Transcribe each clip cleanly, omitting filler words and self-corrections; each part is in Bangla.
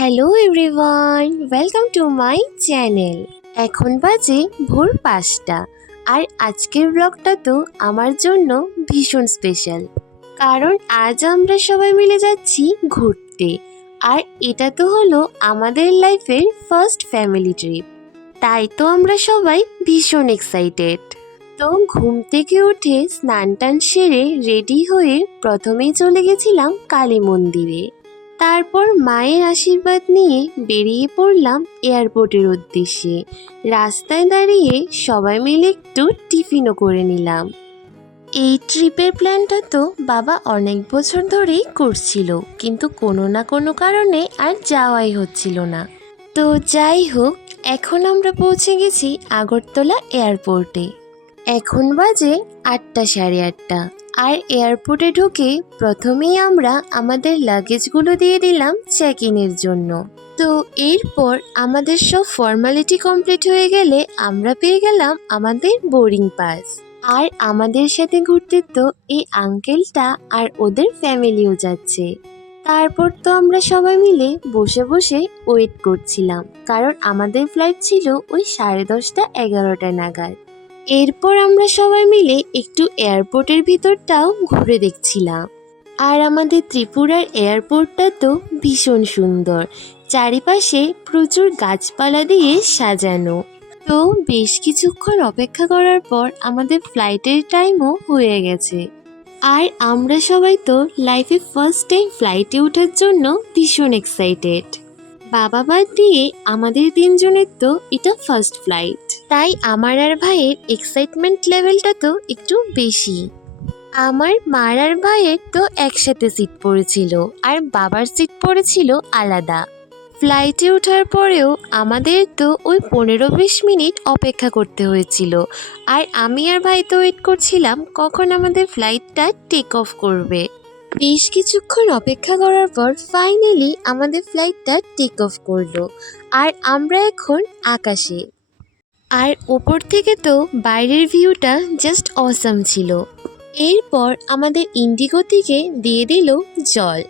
Hello everyone, welcome to my channel. এখন বাজে ভোর ৫টা আর আজকের ব্লগটা তো আমার জন্য ভীষণ স্পেশাল, কারণ আজ আমরা সবাই মিলে যাচ্ছি ঘুরতে। আর এটা তো হলো আমাদের লাইফের ফার্স্ট ফ্যামিলি ট্রিপ, তাই তো আমরা সবাই ভীষণ এক্সাইটেড। তো ঘুম থেকে উঠে স্নান টান সেরে রেডি হয়ে প্রথমেই চলে গেছিলাম কালী মন্দিরে। তারপর মায়ের আশীর্বাদ নিয়ে বেরিয়ে পড়লাম এয়ারপোর্টের উদ্দেশ্যে। রাস্তায় দাঁড়িয়ে সবাই মিলে একটু টিফিনও করে নিলাম। এই ট্রিপের প্ল্যানটা তো বাবা অনেক বছর ধরেই করছিল, কিন্তু কোনো না কোনো কারণে আর যাওয়াই হচ্ছিল না। তো যাই হোক, এখন আমরা পৌঁছে গেছি আগরতলা এয়ারপোর্টে। এখন বাজে ৮টা, ৮:৩০ আর এয়ারপোর্টে ঢুকে প্রথমেই আমরা আমাদের লাগেজগুলো দিয়ে দিলাম চেক ইনের জন্য। তো এরপর আমাদের সব ফর্মালিটি কমপ্লিট হয়ে গেলে আমরা পেয়ে গেলাম আমাদের বোর্ডিং পাস। আর আমাদের সাথে ঘুরতে তো এই আঙ্কেলটা আর ওদের ফ্যামিলিও যাচ্ছে। তারপর তো আমরা সবাই মিলে বসে বসে ওয়েট করছিলাম, কারণ আমাদের ফ্লাইট ছিল ওই 10:30, 11টা নাগাদ। এরপর আমরা সবাই মিলে একটু এয়ারপোর্টের ভিতরটাও ঘুরে দেখছিলাম। আর আমাদের ত্রিপুরার এয়ারপোর্টটা তো ভীষণ সুন্দর, চারিপাশে প্রচুর গাছপালা দিয়ে সাজানো। তো বেশ কিছুক্ষণ অপেক্ষা করার পর আমাদের ফ্লাইটের টাইমও হয়ে গেছে। আর আমরা সবাই তো লাইফে ফার্স্ট টাইম ফ্লাইটে ওঠার জন্য ভীষণ এক্সাইটেড। বাবা বাদ দিয়ে আমাদের তিনজনের তো এটা ফার্স্ট ফ্লাইট, তাই আমার আর ভাইয়ের এক্সাইটমেন্ট লেভেলটা তো একটু বেশি। আমার মার আর ভাইয়ের তো একসাথে সিট পড়েছিল, আর বাবার সিট পড়েছিল আলাদা। ফ্লাইটে ওঠার পরেও আমাদের তো ওই 15-20 মিনিট অপেক্ষা করতে হয়েছিল। আর আমি আর ভাই তো ওয়েট করছিলাম কখন আমাদের ফ্লাইটটা টেক অফ করবে। বেশ কিছুক্ষণ অপেক্ষা করার পর ফাইনালি আমাদের ফ্লাইটটা টেক অফ করলো। আর আমরা এখন আকাশে। আর ওপর থেকে তো বাইরের ভিউটা জাস্ট অসাম ছিল। এরপর আমাদের ইন্ডিগো থেকে দিয়ে দিল জল।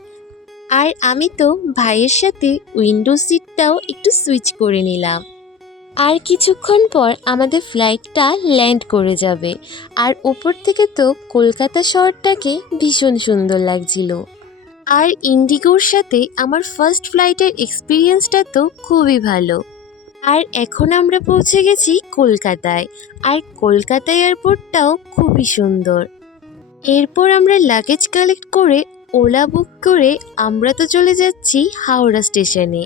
আর আমি তো ভাইয়ের সাথে উইন্ডো সিটটাও একটু সুইচ করে নিলাম। আর কিছুক্ষণ পর আমাদের ফ্লাইটটা ল্যান্ড করে যাবে। আর ওপর থেকে তো কলকাতা শহরটাকে ভীষণ সুন্দর লাগছিল। আর ইন্ডিগোর সাথে আমার ফার্স্ট ফ্লাইটের এক্সপিরিয়েন্সটা তো খুবই ভালো। আর এখন আমরা পৌঁছে গেছি কলকাতায়। আর কলকাতা এয়ারপোর্টটাও খুবই সুন্দর। এরপর আমরা লাগেজ কালেক্ট করে ওলা বুক করে আমরা তো চলে যাচ্ছি হাওড়া স্টেশনে।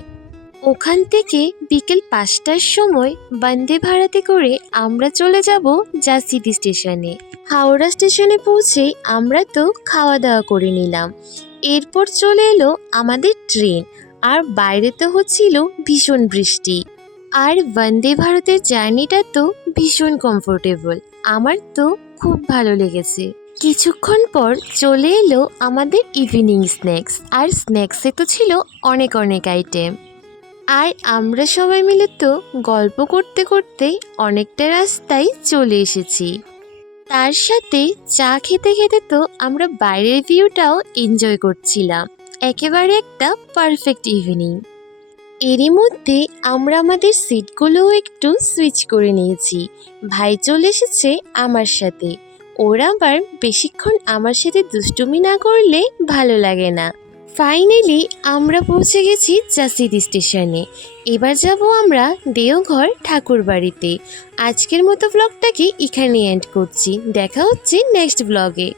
ওখান থেকে বিকেল 5টার সময় বন্দে ভারতে করে আমরা চলে যাব জাসিডি স্টেশনে। হাওড়া স্টেশনে পৌঁছে আমরা তো খাওয়া দাওয়া করে নিলাম। এরপর চলে এলো আমাদের ট্রেন। আর বাইরে তো হচ্ছিল ভীষণ বৃষ্টি। আর বন্দে ভারতের জার্নিটা তো ভীষণ কমফোর্টেবল, আমার তো খুব ভালো লেগেছে। কিছুক্ষণ পর চলে এলো আমাদের ইভিনিং স্ন্যাক্স। আর স্ন্যাক্সে তো ছিল অনেক অনেক আইটেম। আর আমরা সবাই মিলে তো গল্প করতে করতে অনেকটা রাস্তায় চলে এসেছি। তার সাথে চা খেতে খেতে তো আমরা বাইরের ভিউটাও এনজয় করছিলাম। একেবারে একটা পারফেক্ট ইভিনিং। এরই মধ্যে আমরা আমাদের সিটগুলোও একটু সুইচ করে নিয়েছি। ভাই চলে এসেছে আমার সাথে। ওরা আবার বেশিক্ষণ আমার সাথে দুষ্টুমি না করলে ভালো লাগে না। ফাইনালি আমরা পৌঁছে গেছি জাসিডি স্টেশনে। এবার যাব আমরা দেওঘর ঠাকুর বাড়িতে। আজকের মতো ব্লগটাকে এখানে এন্ড করছি। দেখা হচ্ছে নেক্সট ব্লগে।